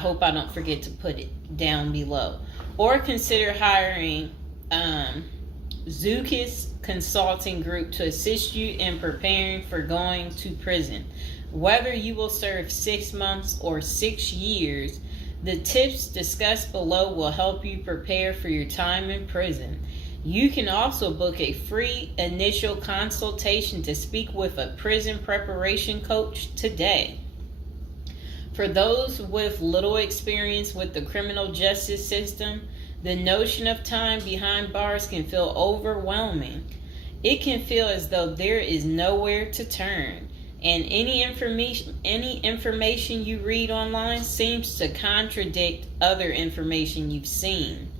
hope I don't forget to put it down below. Or consider hiring Zukis Consulting Group to assist you in preparing for going to prison. Whether you will serve 6 months or 6 years, the tips discussed below will help you prepare for your time in prison. You can also book a free initial consultation to speak with a prison preparation coach today. For those with little experience with the criminal justice system, the notion of time behind bars can feel overwhelming. It can feel as though there is nowhere to turn, and any information you read online seems to contradict other information you've seen.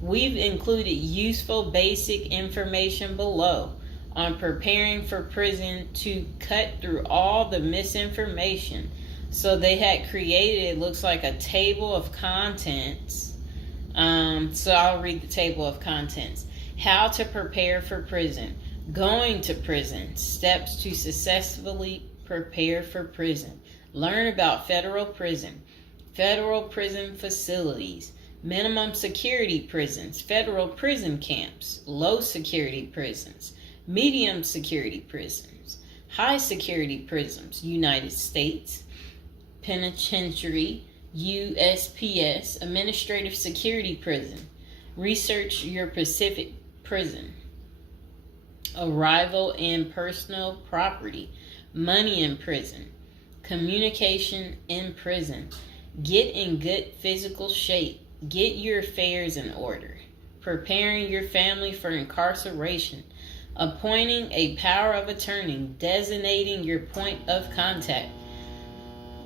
We've included useful basic information below on preparing for prison to cut through all the misinformation. So they had created, it looks like a table of contents. So I'll read the table of contents. How to prepare for prison. Going to prison. Steps to successfully prepare for prison. Learn about federal prison. Federal prison facilities. Minimum security prisons. Federal prison camps. Low security prisons. Medium security prisons. High security prisons. United States Penitentiary, USPS, Administrative Security Prison. Research your Pacific Prison. Arrival and personal property. Money in prison. Communication in prison. Get in good physical shape. Get your affairs in order. Preparing your family for incarceration. Appointing a power of attorney. Designating your point of contact.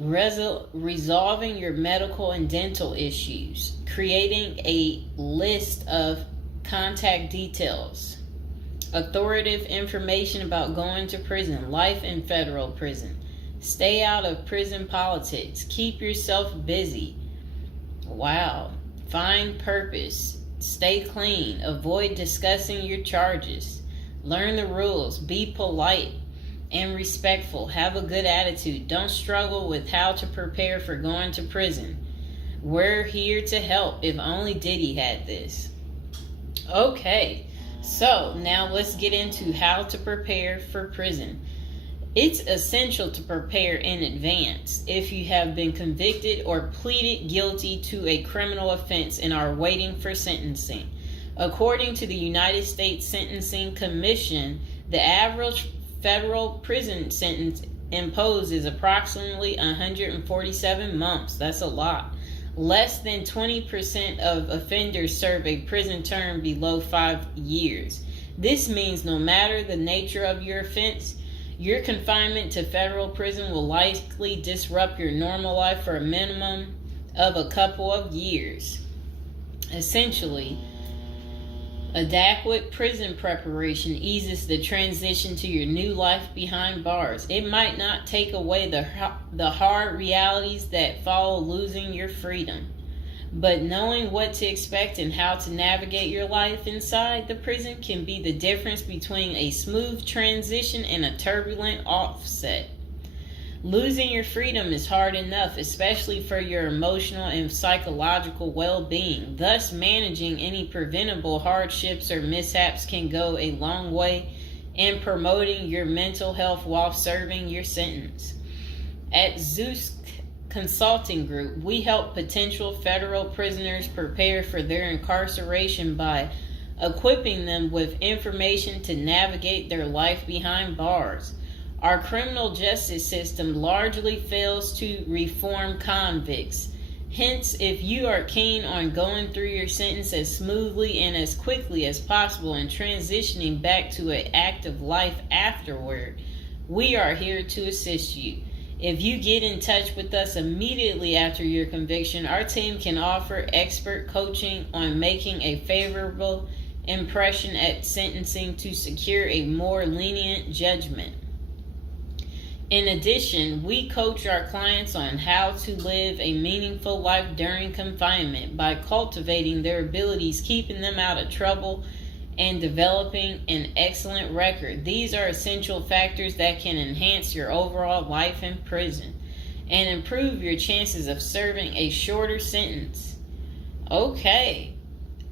Resolving your medical and dental issues, creating a list of contact details, authoritative information about going to prison, life in federal prison, stay out of prison politics, keep yourself busy, find purpose, stay clean, avoid discussing your charges, learn the rules, be polite and respectful. Have a good attitude. Don't struggle with how to prepare for going to prison. We're here to help. If only Diddy had this. Okay, so now let's get into how to prepare for prison. It's essential to prepare in advance if you have been convicted or pleaded guilty to a criminal offense and are waiting for sentencing. According to the United States Sentencing Commission, the average federal prison sentence imposed is approximately 147 months. That's a lot. Less than 20% of offenders serve a prison term below 5 years. This means no matter the nature of your offense, your confinement to federal prison will likely disrupt your normal life for a minimum of a couple of years. Essentially, adequate prison preparation eases the transition to your new life behind bars. It might not take away the hard realities that follow losing your freedom, but knowing what to expect and how to navigate your life inside the prison can be the difference between a smooth transition and a turbulent offset. Losing your freedom is hard enough, especially for your emotional and psychological well-being. Thus, managing any preventable hardships or mishaps can go a long way in promoting your mental health while serving your sentence. At Zeus Consulting Group, we help potential federal prisoners prepare for their incarceration by equipping them with information to navigate their life behind bars. Our criminal justice system largely fails to reform convicts. Hence, if you are keen on going through your sentence as smoothly and as quickly as possible and transitioning back to an active life afterward, we are here to assist you. If you get in touch with us immediately after your conviction, our team can offer expert coaching on making a favorable impression at sentencing to secure a more lenient judgment. In addition, we coach our clients on how to live a meaningful life during confinement by cultivating their abilities, keeping them out of trouble, and developing an excellent record. These are essential factors that can enhance your overall life in prison. and improve your chances of serving a shorter sentence. Okay,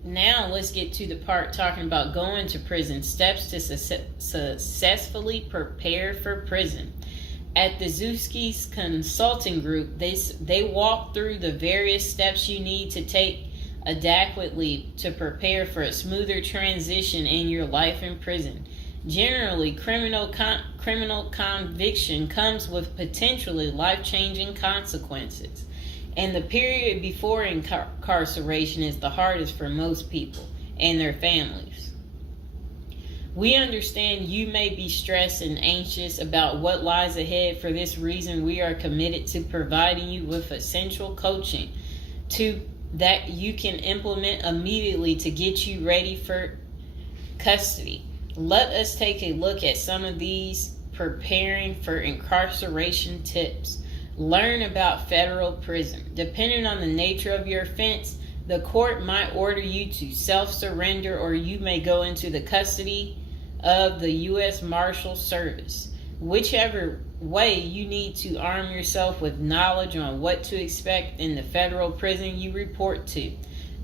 now let's get to the part talking about going to prison, steps to successfully prepare for prison. At the Zuski's Consulting Group, they walk through the various steps you need to take adequately to prepare for a smoother transition in your life in prison. Generally, criminal conviction comes with potentially life-changing consequences, and the period before incarceration is the hardest for most people and their families. We understand you may be stressed and anxious about what lies ahead. For this reason, we are committed to providing you with essential coaching that you can implement immediately to get you ready for custody. Let us take a look at some of these preparing for incarceration tips. Learn about federal prison. Depending on the nature of your offense, the court might order you to self-surrender, or you may go into the custody of the U.S. Marshal Service. Whichever way, you need to arm yourself with knowledge on what to expect in the federal prison you report to.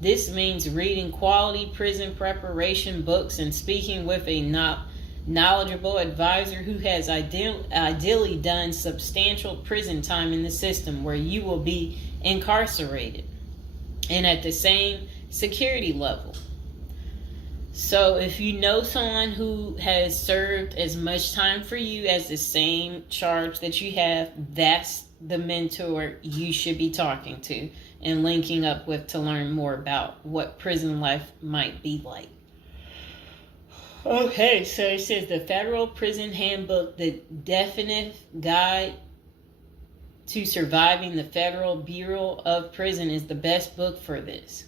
This means reading quality prison preparation books and speaking with a knowledgeable advisor who has ideally done substantial prison time in the system where you will be incarcerated and at the same security level. So if you know someone who has served as much time for you as the same charge that you have, that's the mentor you should be talking to and linking up with to learn more about what prison life might be like. Okay, so it says the Federal Prison Handbook, the definitive guide to surviving the Federal Bureau of Prison, is the best book for this.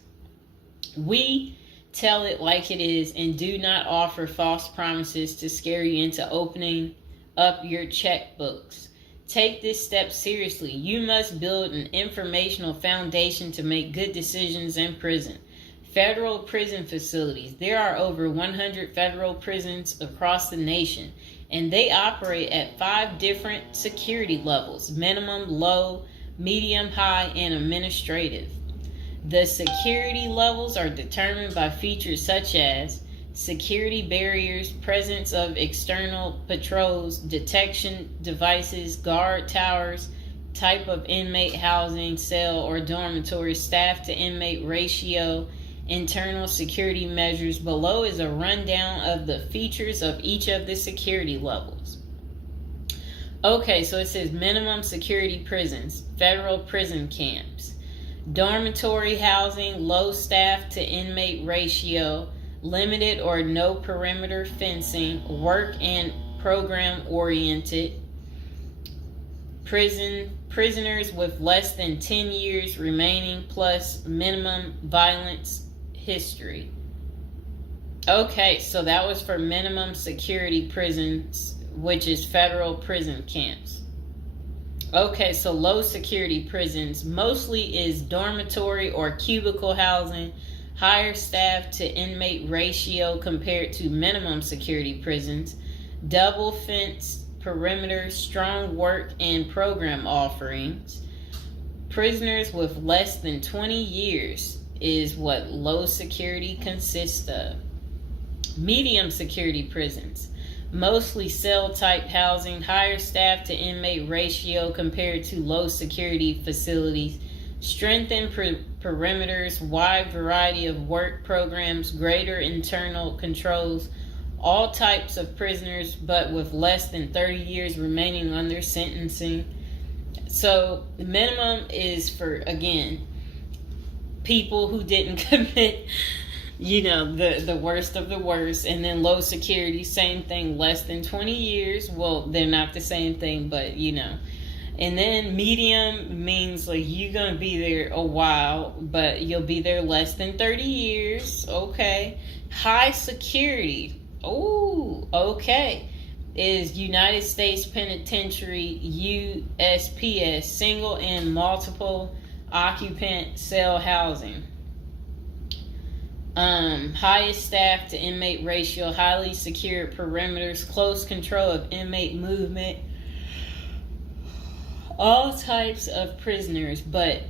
We tell it like it is and do not offer false promises to scare you into opening up your checkbooks. Take this step seriously. You must build an informational foundation to make good decisions in prison. Federal prison facilities. There are over 100 federal prisons across the nation, and they operate at 5 different security levels: minimum, low, medium, high, and administrative. The security levels are determined by features such as security barriers, presence of external patrols, detection devices, guard towers, type of inmate housing, cell or dormitory, staff to inmate ratio, internal security measures. Below is a rundown of the features of each of the security levels. Okay, so it says minimum security prisons, federal prison camps. Dormitory housing, low staff to inmate ratio, limited or no perimeter fencing, work and program oriented. Prisoners with less than 10 years remaining plus minimum violence history. Okay, so that was for minimum security prisons, which is federal prison camps. Okay, so low security prisons mostly is dormitory or cubicle housing, higher staff to inmate ratio compared to minimum security prisons, double fence perimeter, strong work and program offerings. Prisoners with less than 20 years is what low security consists of. Medium security prisons, mostly cell type housing, higher staff to inmate ratio compared to low security facilities, strengthened perimeters, wide variety of work programs, greater internal controls, all types of prisoners but with less than 30 years remaining on their sentencing. So the minimum is for, again, people who didn't commit the worst of the worst. And then low security, same thing, less than 20 years. Well, they're not the same thing, but And then medium means like you're going to be there a while, but you'll be there less than 30 years. Okay. High security. Oh, okay. Is United States Penitentiary, USPS, single and multiple occupant cell housing. Highest staff to inmate ratio, highly secured perimeters, close control of inmate movement. All types of prisoners, but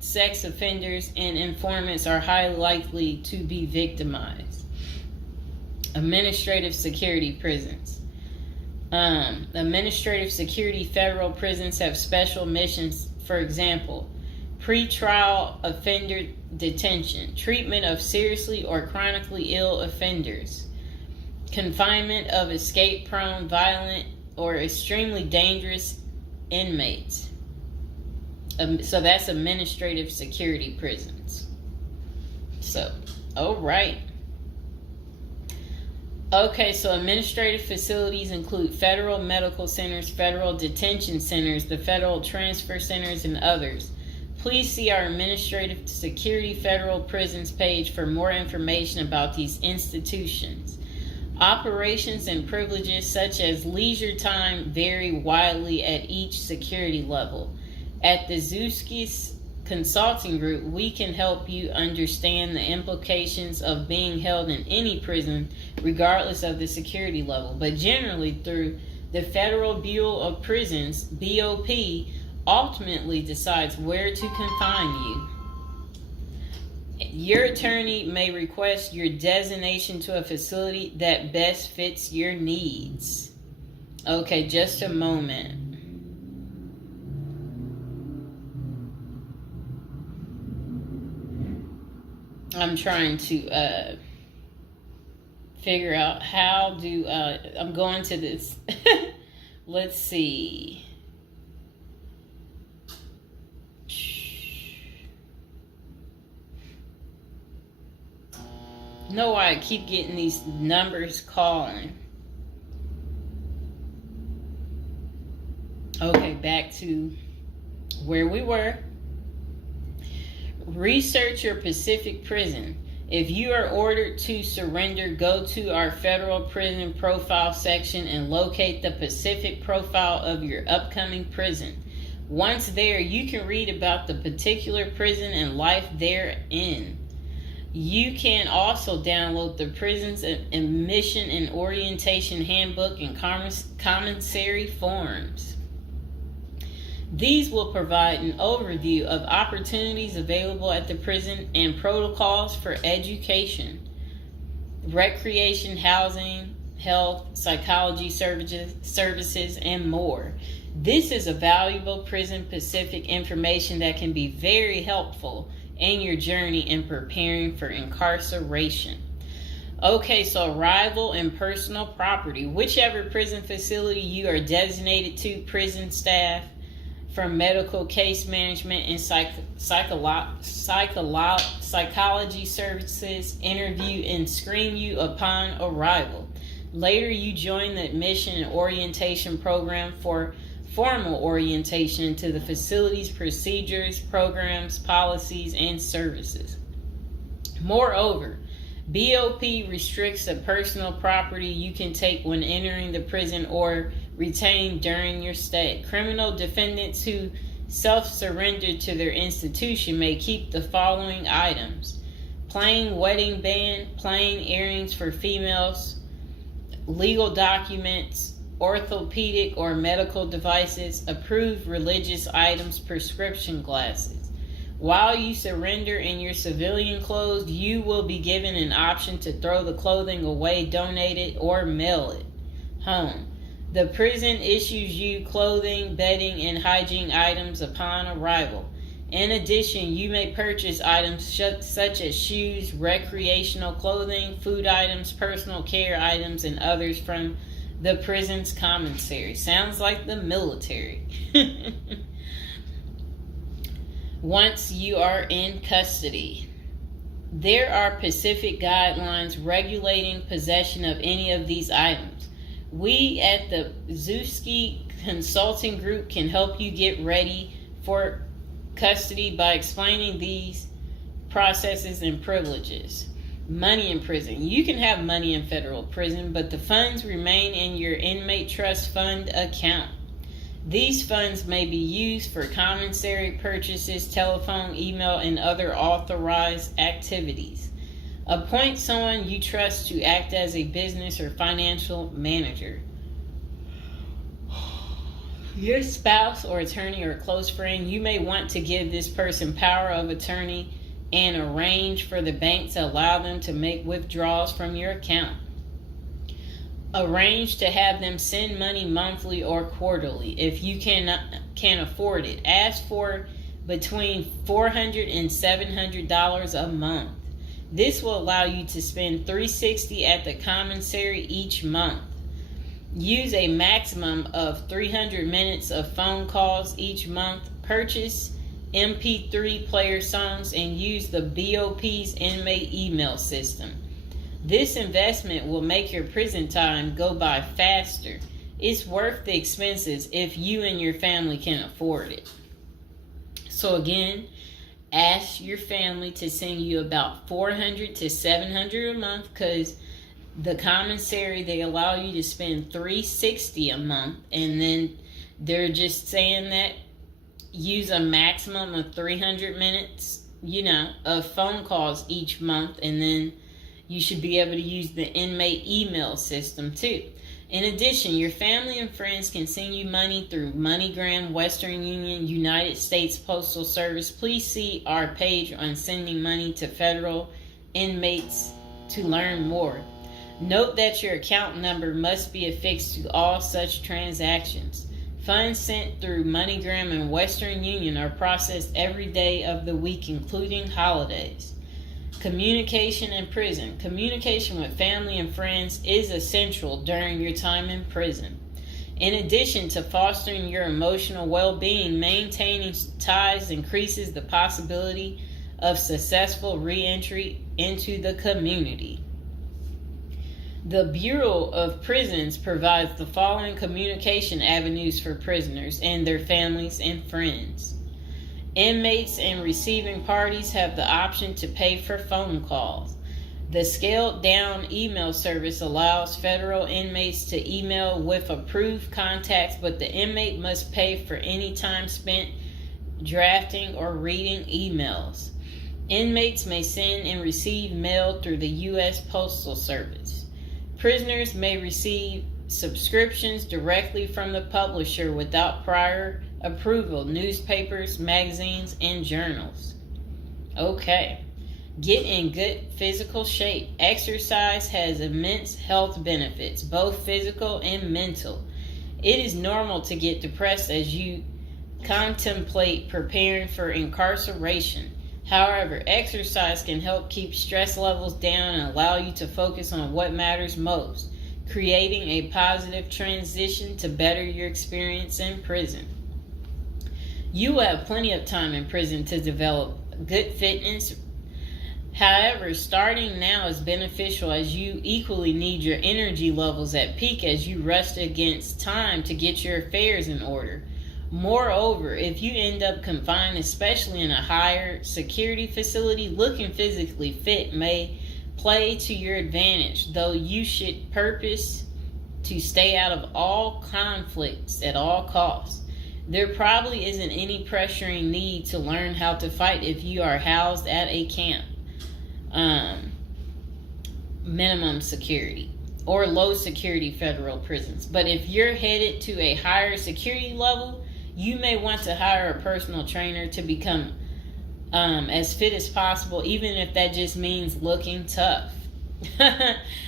sex offenders and informants are highly likely to be victimized. Administrative security prisons. Administrative security federal prisons have special missions. For example, pretrial offender detention, treatment of seriously or chronically ill offenders, confinement of escape-prone, violent, or extremely dangerous inmates. So that's administrative security prisons. So, all right. Okay, so administrative facilities include federal medical centers, federal detention centers, the federal transfer centers, and others. Please see our Administrative Security Federal Prisons page for more information about these institutions. Operations and privileges such as leisure time vary widely at each security level. At the Zuski Consulting Group, we can help you understand the implications of being held in any prison, regardless of the security level. But generally, through the Federal Bureau of Prisons, BOP, ultimately decides where to confine you. Your attorney may request your designation to a facility that best fits your needs. Okay, just a moment. I'm trying to figure out how do I'm going to this. Let's see. Know why I keep getting these numbers calling. Okay, back to where we were. Research your Pacific prison. If you are ordered to surrender, go to our federal prison profile section and locate the Pacific profile of your upcoming prison. Once there, you can read about the particular prison and life therein. You can also download the prison's admission and orientation handbook and commissary forms. These will provide an overview of opportunities available at the prison and protocols for education, recreation, housing, health, psychology services, and more. This is a valuable Prison Pacific information that can be very helpful in your journey in preparing for incarceration. Okay, so arrival and personal property. Whichever prison facility you are designated to, prison staff from medical case management and psychology services interview and screen you upon arrival. Later, you join the admission and orientation program for formal orientation into the facility's procedures, programs, policies, and services. Moreover, BOP restricts the personal property you can take when entering the prison or retain during your stay. Criminal defendants who self-surrender to their institution may keep the following items: plain wedding band, plain earrings for females, legal documents, orthopedic or medical devices, approved religious items, prescription glasses. While you surrender in your civilian clothes, you will be given an option to throw the clothing away, donate it, or mail it home. The prison issues you clothing, bedding, and hygiene items upon arrival. In addition, you may purchase items such as shoes, recreational clothing, food items, personal care items, and others from the prison's commissary. Sounds like the military. Once you are in custody, there are Pacific guidelines regulating possession of any of these items. We at the Zuski Consulting Group can help you get ready for custody by explaining these processes and privileges. Money in prison. You can have money in federal prison, but the funds remain in your inmate trust fund account. These funds may be used for commissary purchases, telephone, email, and other authorized activities. Appoint someone you trust to act as a business or financial manager. your spouse or attorney or close friend, you may want to give this person power of attorney and arrange for the bank to allow them to make withdrawals from your account. Arrange to have them send money monthly or quarterly if you can afford it. Ask for between $400 and $700 a month. This will allow you to spend $360 at the commissary each month. Use a maximum of 300 minutes of phone calls each month. Purchase MP3 player songs and use the BOP's inmate email system. This investment will make your prison time go by faster. It's worth the expenses if you and your family can afford it. So again, ask your family to send you about $400 to $700 a month, because the commissary, they allow you to spend $360 a month, and then they're just saying that use a maximum of 300 minutes, of phone calls each month, and then you should be able to use the inmate email system too. In addition, your family and friends can send you money through MoneyGram, Western Union, United States Postal Service. Please see our page on sending money to federal inmates to learn more. Note that your account number must be affixed to all such transactions. Funds sent through MoneyGram and Western Union are processed every day of the week, including holidays. Communication in prison. Communication with family and friends is essential during your time in prison. In addition to fostering your emotional well-being, maintaining ties increases the possibility of successful re-entry into the community. The Bureau of Prisons provides the following communication avenues for prisoners and their families and friends. Inmates and receiving parties have the option to pay for phone calls. The scaled-down email service allows federal inmates to email with approved contacts, but the inmate must pay for any time spent drafting or reading emails. Inmates may send and receive mail through the U.S. Postal Service. Prisoners may receive subscriptions directly from the publisher without prior approval, newspapers, magazines, and journals. Okay. Get in good physical shape. Exercise has immense health benefits, both physical and mental. It is normal to get depressed as you contemplate preparing for incarceration. However, exercise can help keep stress levels down and allow you to focus on what matters most, creating a positive transition to better your experience in prison. You will have plenty of time in prison to develop good fitness. However, starting now is beneficial as you equally need your energy levels at peak as you rush against time to get your affairs in order. Moreover, if you end up confined, especially in a higher security facility, looking physically fit may play to your advantage, though you should purpose to stay out of all conflicts at all costs. There probably isn't any pressuring need to learn how to fight if you are housed at a camp, minimum security, or low security federal prisons. But if you're headed to a higher security level, you may want to hire a personal trainer to become as fit as possible, even if that just means looking tough.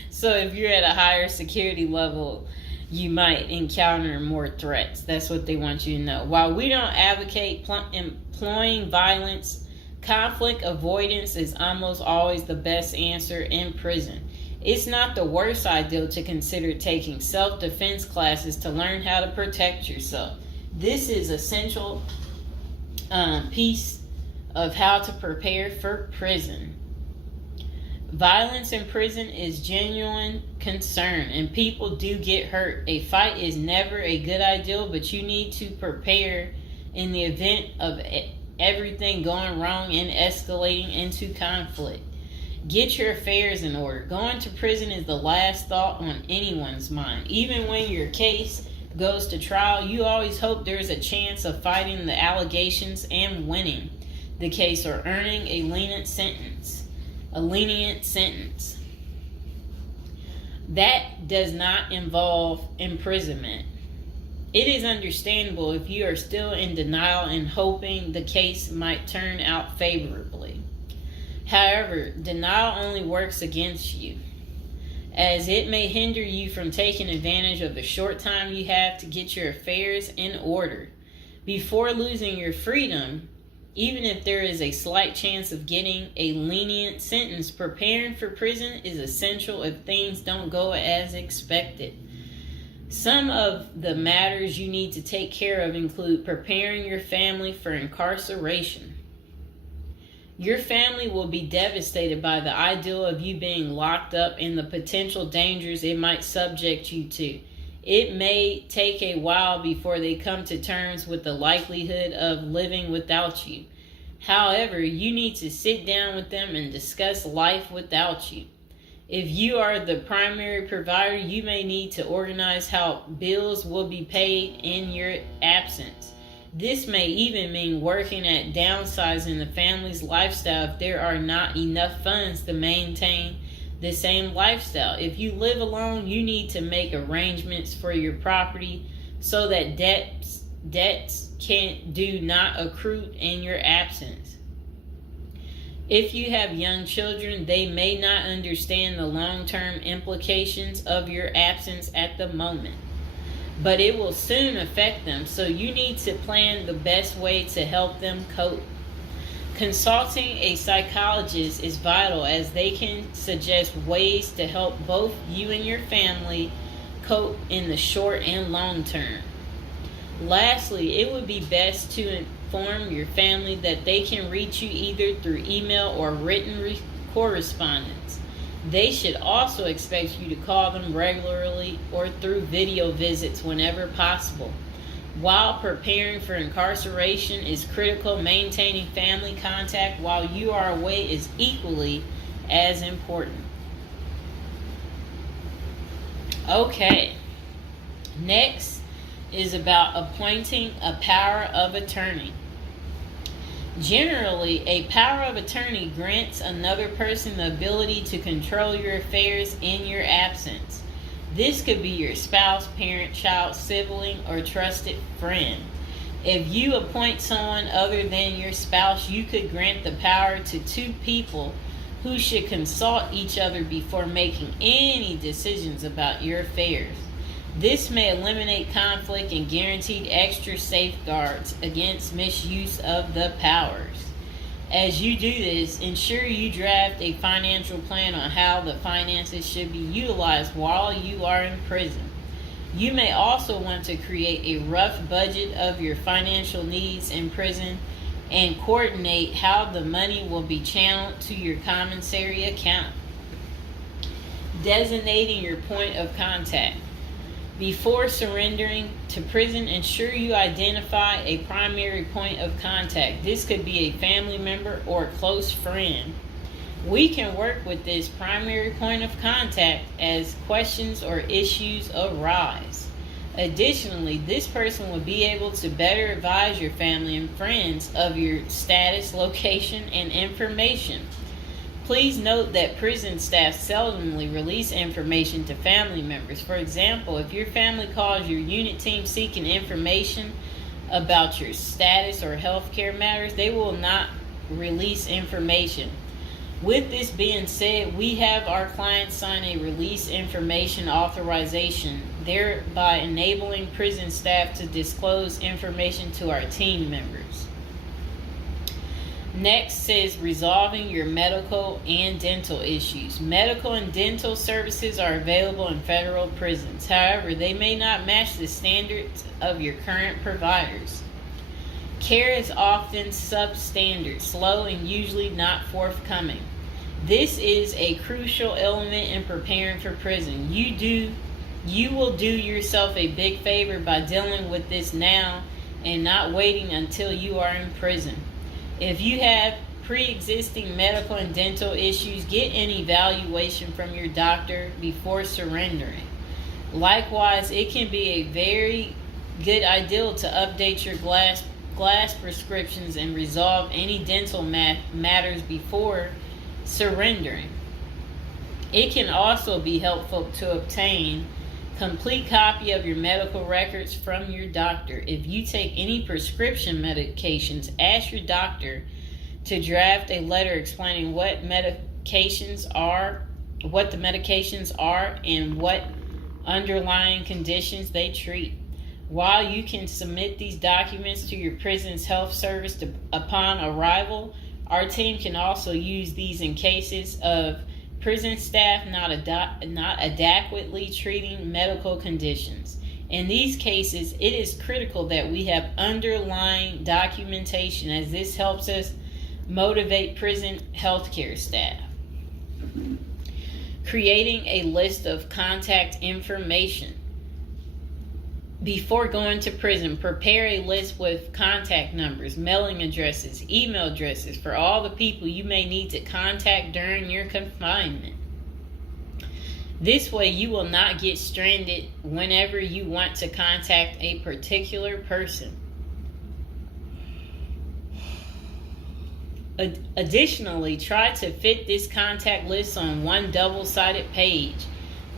So if you're at a higher security level, you might encounter more threats. That's what they want you to know. While we don't advocate employing violence, conflict avoidance is almost always the best answer in prison. It's not the worst idea to consider taking self-defense classes to learn how to protect yourself. This is essential piece of how to prepare for prison. Violence in prison is genuine concern, and people do get hurt. A fight is never a good idea, but you need to prepare in the event of everything going wrong and escalating into conflict. Get your affairs in order. Going to prison is the last thought on anyone's mind. Even when your case goes to trial, you always hope there's a chance of fighting the allegations and winning the case or earning a lenient sentence. That does not involve imprisonment. It is understandable if you are still in denial and hoping the case might turn out favorably. However, denial only works against you, as it may hinder you from taking advantage of the short time you have to get your affairs in order. Before losing your freedom, even if there is a slight chance of getting a lenient sentence, preparing for prison is essential if things don't go as expected. Some of the matters you need to take care of include preparing your family for incarceration. Your family will be devastated by the idea of you being locked up and the potential dangers it might subject you to. It may take a while before they come to terms with the likelihood of living without you. However, you need to sit down with them and discuss life without you. If you are the primary provider, you may need to organize how bills will be paid in your absence. This may even mean working at downsizing the family's lifestyle if there are not enough funds to maintain the same lifestyle. If you live alone, you need to make arrangements for your property so that debts do not accrue in your absence. If you have young children, they may not understand the long-term implications of your absence at the moment, but it will soon affect them, so you need to plan the best way to help them cope. Consulting a psychologist is vital, as they can suggest ways to help both you and your family cope in the short and long term. Lastly, it would be best to inform your family that they can reach you either through email or written correspondence. They should also expect you to call them regularly or through video visits whenever possible. While preparing for incarceration is critical, maintaining family contact while you are away is equally as important. Okay, next is about appointing a power of attorney. Generally, a power of attorney grants another person the ability to control your affairs in your absence. This could be your spouse, parent, child, sibling, or trusted friend. If you appoint someone other than your spouse, you could grant the power to two people who should consult each other before making any decisions about your affairs. This may eliminate conflict and guarantee extra safeguards against misuse of the powers. As you do this, ensure you draft a financial plan on how the finances should be utilized while you are in prison. You may also want to create a rough budget of your financial needs in prison and coordinate how the money will be channeled to your commissary account. Designating your point of contact. Before surrendering to prison, ensure you identify a primary point of contact. This could be a family member or a close friend. We can work with this primary point of contact as questions or issues arise. Additionally, this person will be able to better advise your family and friends of your status, location, and information. Please note that prison staff seldomly release information to family members. For example, if your family calls your unit team seeking information about your status or healthcare matters, they will not release information. With this being said, we have our clients sign a release information authorization, thereby enabling prison staff to disclose information to our team members. Next says resolving your medical and dental issues. Medical and dental services are available in federal prisons. However, they may not match the standards of your current providers. Care is often substandard, slow, and usually not forthcoming. This is a crucial element in preparing for prison. You will do yourself a big favor by dealing with this now and not waiting until you are in prison. If you have pre-existing medical and dental issues, get an evaluation from your doctor before surrendering. Likewise, it can be a very good idea to update your glass prescriptions and resolve any dental matters before surrendering. It can also be helpful to obtain Complete copy of your medical records from your doctor. If you take any prescription medications, ask your doctor to draft a letter explaining what the medications are, and what underlying conditions they treat. While you can submit these documents to your prison's health service upon arrival, our team can also use these in cases of prison staff not adequately treating medical conditions. In these cases, it is critical that we have underlying documentation, as this helps us motivate prison healthcare staff. Creating a list of contact information. Before going to prison, prepare a list with contact numbers, mailing addresses, email addresses for all the people you may need to contact during your confinement. This way, you will not get stranded whenever you want to contact a particular person. Additionally, try to fit this contact list on one double-sided page.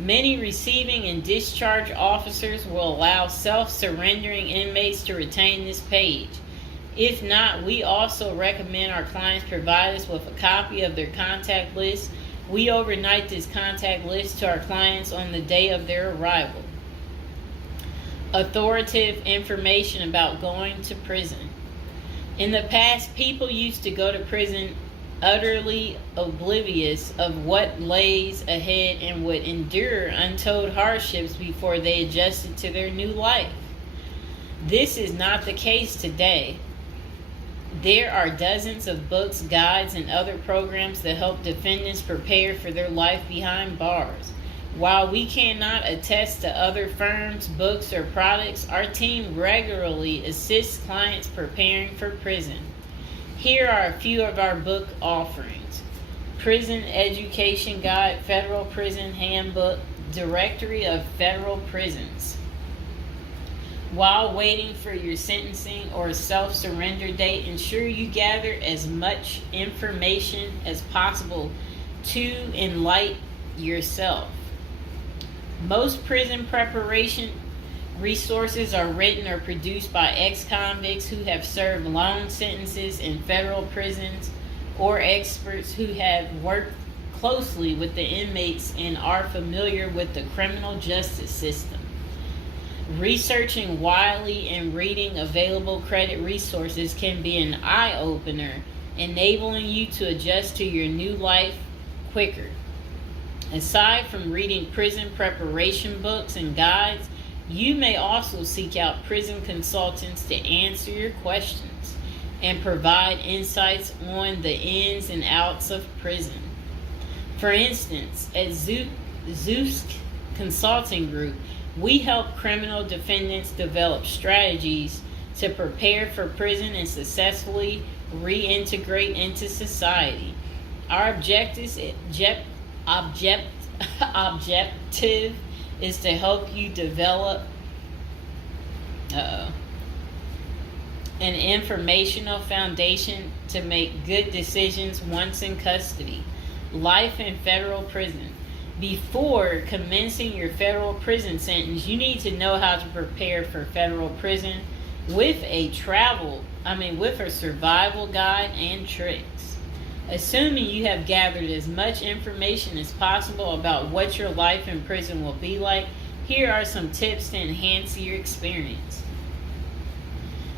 Many receiving and discharge officers will allow self-surrendering inmates to retain this page. If not, we also recommend our clients provide us with a copy of their contact list. We overnight this contact list to our clients on the day of their arrival. Authoritative information about going to prison. In the past, people used to go to prison utterly oblivious of what lays ahead and would endure untold hardships before they adjusted to their new life. This is not the case today. There are dozens of books, guides, and other programs that help defendants prepare for their life behind bars. While we cannot attest to other firms, books, or products, our team regularly assists clients preparing for prison. Here are a few of our book offerings: Prison Education Guide, Federal Prison Handbook, Directory of Federal Prisons. While waiting for your sentencing or self-surrender date, ensure you gather as much information as possible to enlighten yourself. Most prison preparation resources are written or produced by ex-convicts who have served long sentences in federal prisons, or experts who have worked closely with the inmates and are familiar with the criminal justice system. Researching widely and reading available credit resources can be an eye-opener, enabling you to adjust to your new life quicker. Aside from reading prison preparation books and guides, you may also seek out prison consultants to answer your questions and provide insights on the ins and outs of prison. For instance, at Zeus Consulting Group, we help criminal defendants develop strategies to prepare for prison and successfully reintegrate into society. Our objective is to help you develop an informational foundation to make good decisions once in custody. Life in federal prison. Before commencing your federal prison sentence, you need to know how to prepare for federal prison with a survival guide and tricks. Assuming you have gathered as much information as possible about what your life in prison will be like, here are some tips to enhance your experience.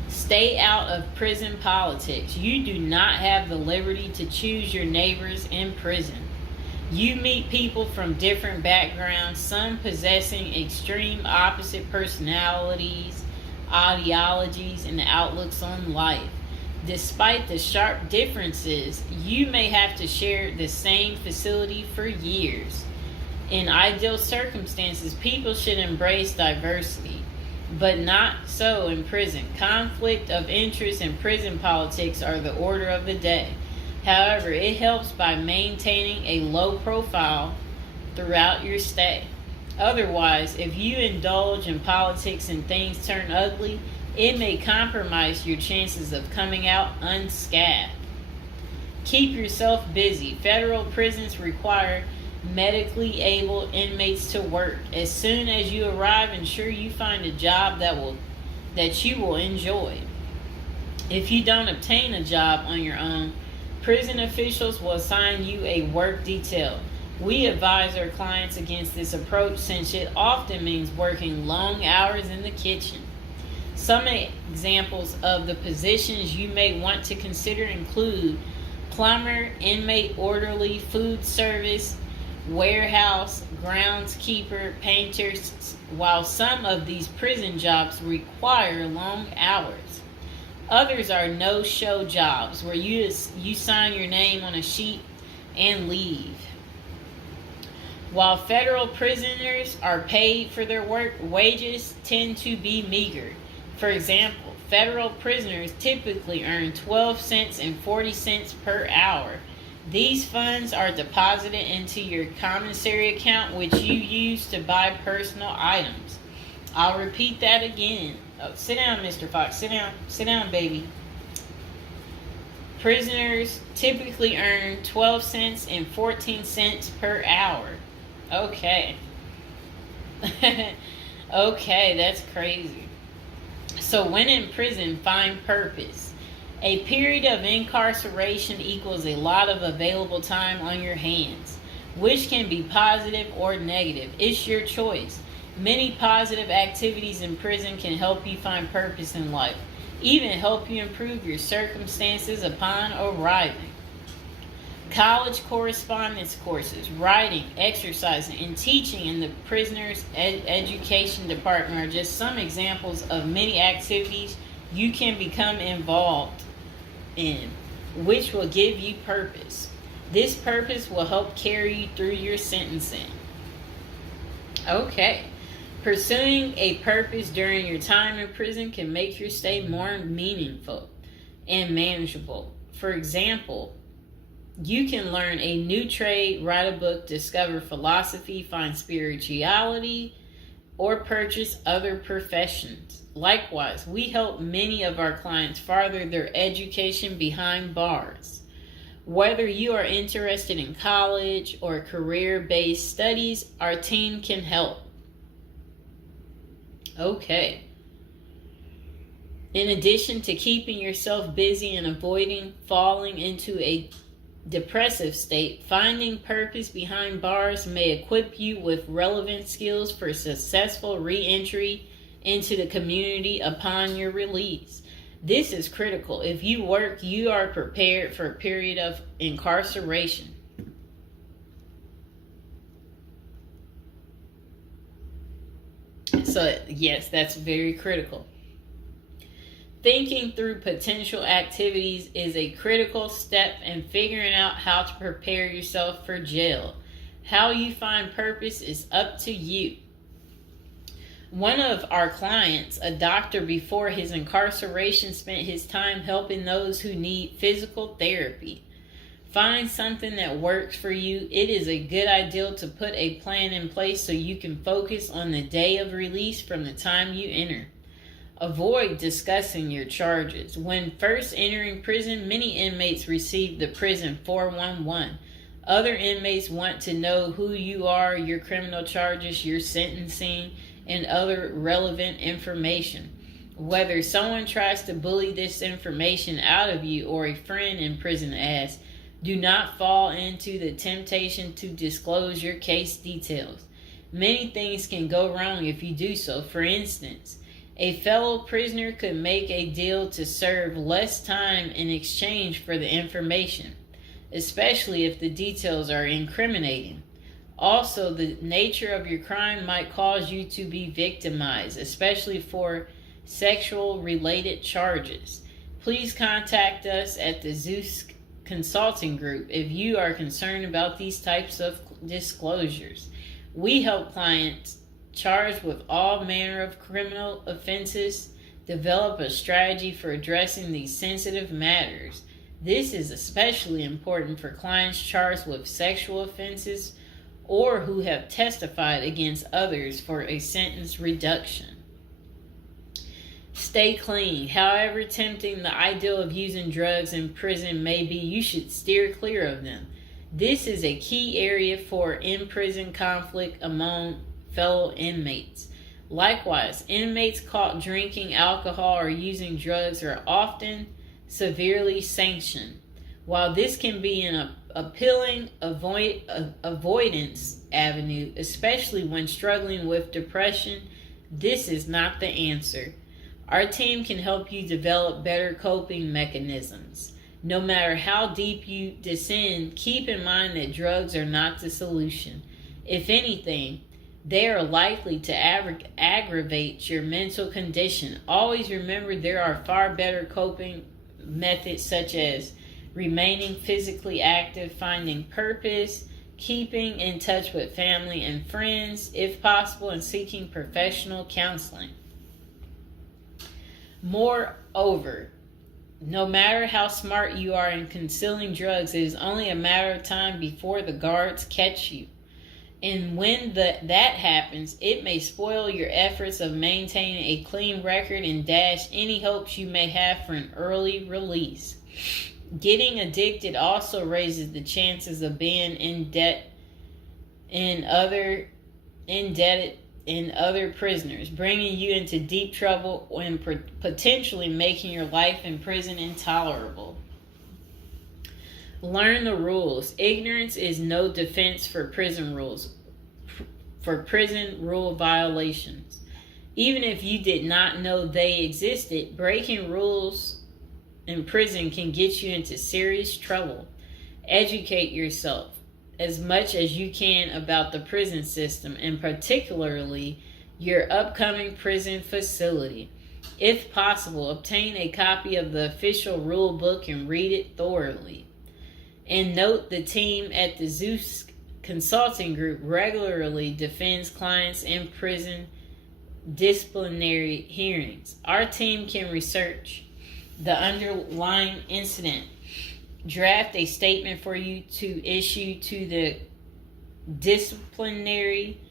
Stay out of prison politics. You do not have the liberty to choose your neighbors in prison. You meet people from different backgrounds, some possessing extreme opposite personalities, ideologies, and outlooks on life. Despite the sharp differences, you may have to share the same facility for years. In ideal circumstances, people should embrace diversity, but not so in prison. Conflict of interest and prison politics are the order of the day. However, it helps by maintaining a low profile throughout your stay. Otherwise, if you indulge in politics and things turn ugly, it may compromise your chances of coming out unscathed. Keep yourself busy. Federal prisons require medically able inmates to work. As soon as you arrive, ensure you find a job that you will enjoy. If you don't obtain a job on your own, prison officials will assign you a work detail. We advise our clients against this approach since it often means working long hours in the kitchen. Some examples of the positions you may want to consider include plumber, inmate orderly, food service, warehouse, groundskeeper, painters. While some of these prison jobs require long hours, others are no-show jobs where you sign your name on a sheet and leave. While federal prisoners are paid for their work, wages tend to be meager. For example, federal prisoners typically earn 12 cents and 40 cents per hour. These funds are deposited into your commissary account, which you use to buy personal items. I'll repeat that again. Oh, sit down, Mr. Fox. Sit down. Sit down, baby. Prisoners typically earn 12 cents and 14 cents per hour. Okay. Okay, that's crazy. So when in prison, find purpose. A period of incarceration equals a lot of available time on your hands, which can be positive or negative. It's your choice. Many positive activities in prison can help you find purpose in life, even help you improve your circumstances upon arriving. College correspondence courses, writing, exercising, and teaching in the prisoner's education department are just some examples of many activities you can become involved in, which will give you purpose. This purpose will help carry you through your sentencing. Okay. Pursuing a purpose during your time in prison can make your stay more meaningful and manageable. For example, you can learn a new trade, write a book, discover philosophy, find spirituality, or purchase other professions. Likewise, we help many of our clients further their education behind bars. Whether you are interested in college or career-based studies, our team can help. Okay. In addition to keeping yourself busy and avoiding falling into a depressive state, finding purpose behind bars may equip you with relevant skills for successful re-entry into the community upon your release. This is critical. If you work, you are prepared for a period of incarceration. So, yes, that's very critical. Thinking through potential activities is a critical step in figuring out how to prepare yourself for jail. How you find purpose is up to you. One of our clients, a doctor before his incarceration, spent his time helping those who need physical therapy. Find something that works for you. It is a good idea to put a plan in place so you can focus on the day of release from the time you enter. Avoid discussing your charges. When first entering prison, many inmates receive the prison 411. Other inmates want to know who you are, your criminal charges, your sentencing, and other relevant information. Whether someone tries to bully this information out of you or a friend in prison asks, do not fall into the temptation to disclose your case details. Many things can go wrong if you do so. For instance, a fellow prisoner could make a deal to serve less time in exchange for the information, especially if the details are incriminating. Also, the nature of your crime might cause you to be victimized, especially for sexual-related charges. Please contact us at the Zeus Consulting Group if you are concerned about these types of disclosures. We help clients charged with all manner of criminal offenses develop a strategy for addressing these sensitive matters. This is especially important for clients charged with sexual offenses or who have testified against others for a sentence reduction. Stay clean. However tempting the ideal of using drugs in prison may be, you should steer clear of them. This is a key area for in-prison conflict among fellow inmates. Likewise, inmates caught drinking alcohol or using drugs are often severely sanctioned. While this can be an appealing avoidance avenue, especially when struggling with depression, this is not the answer. Our team can help you develop better coping mechanisms. No matter how deep you descend, keep in mind that drugs are not the solution. If anything, they are likely to aggravate your mental condition. Always remember there are far better coping methods such as remaining physically active, finding purpose, keeping in touch with family and friends, if possible, and seeking professional counseling. Moreover, no matter how smart you are in concealing drugs, it is only a matter of time before the guards catch you. And when that happens, it may spoil your efforts of maintaining a clean record and dash any hopes you may have for an early release. Getting addicted also raises the chances of being indebted in other prisoners, bringing you into deep trouble and potentially making your life in prison intolerable. Learn the rules. Ignorance is no defense for prison rules, for prison rule violations. Even if you did not know they existed, breaking rules in prison can get you into serious trouble. Educate yourself as much as you can about the prison system, and particularly your upcoming prison facility. If possible, obtain a copy of the official rule book and read it thoroughly. And note, the team at the Zeus Consulting Group regularly defends clients in prison disciplinary hearings. Our team can research the underlying incident, draft a statement for you to issue to the disciplinary,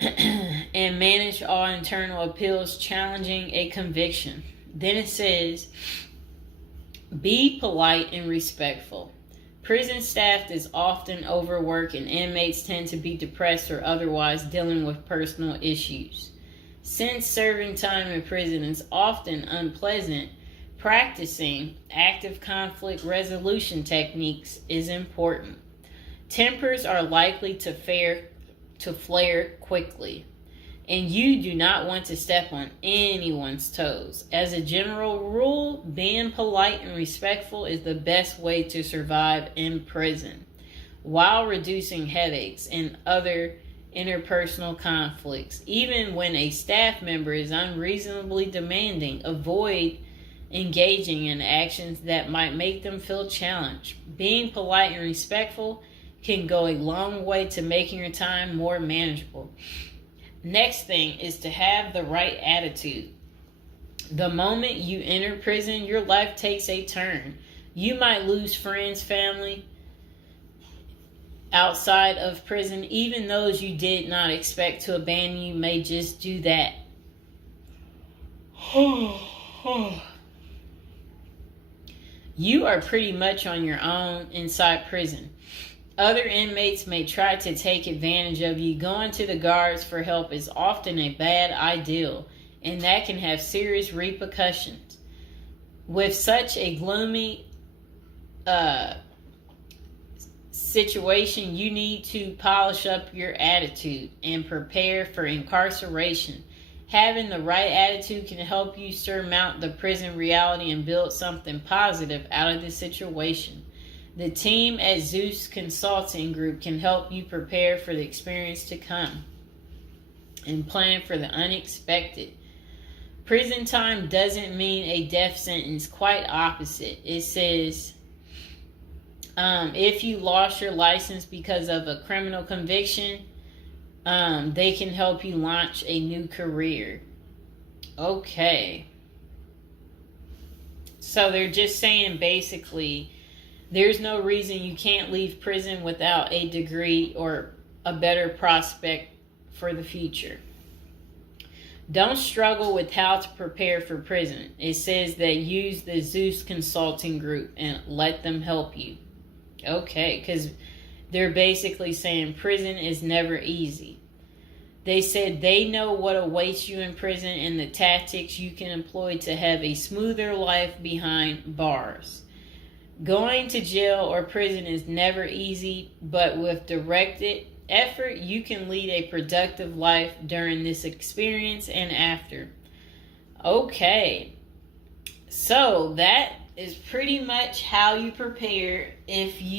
and manage all internal appeals challenging a conviction. Then it says, be polite and respectful. Prison staff is often overworked and inmates tend to be depressed or otherwise dealing with personal issues. Since serving time in prison is often unpleasant, practicing active conflict resolution techniques is important. Tempers are likely to flare quickly, and you do not want to step on anyone's toes. As a general rule, being polite and respectful is the best way to survive in prison, while reducing headaches and other interpersonal conflicts. Even when a staff member is unreasonably demanding, avoid engaging in actions that might make them feel challenged. Being polite and respectful can go a long way to making your time more manageable. Next thing is to have the right attitude. The moment you enter prison, your life takes a turn. You might lose friends, family outside of prison. Even those you did not expect to abandon you may just do that. You are pretty much on your own inside prison. Other inmates may try to take advantage of you. Going to the guards for help is often a bad idea, and that can have serious repercussions. With such a gloomy situation, you need to polish up your attitude and prepare for incarceration. Having the right attitude can help you surmount the prison reality and build something positive out of the situation. The team at Zeus Consulting Group can help you prepare for the experience to come and plan for the unexpected. Prison time doesn't mean a death sentence, quite opposite. It says, if you lost your license because of a criminal conviction, they can help you launch a new career. Okay. So they're just saying basically, there's no reason you can't leave prison without a degree or a better prospect for the future. Don't struggle with how to prepare for prison. It says that use the Zeus Consulting Group and let them help you. Okay, because they're basically saying prison is never easy. They said they know what awaits you in prison and the tactics you can employ to have a smoother life behind bars. Going to jail or prison is never easy, but with directed effort, you can lead a productive life during this experience and after. Okay, so that is pretty much how you prepare if you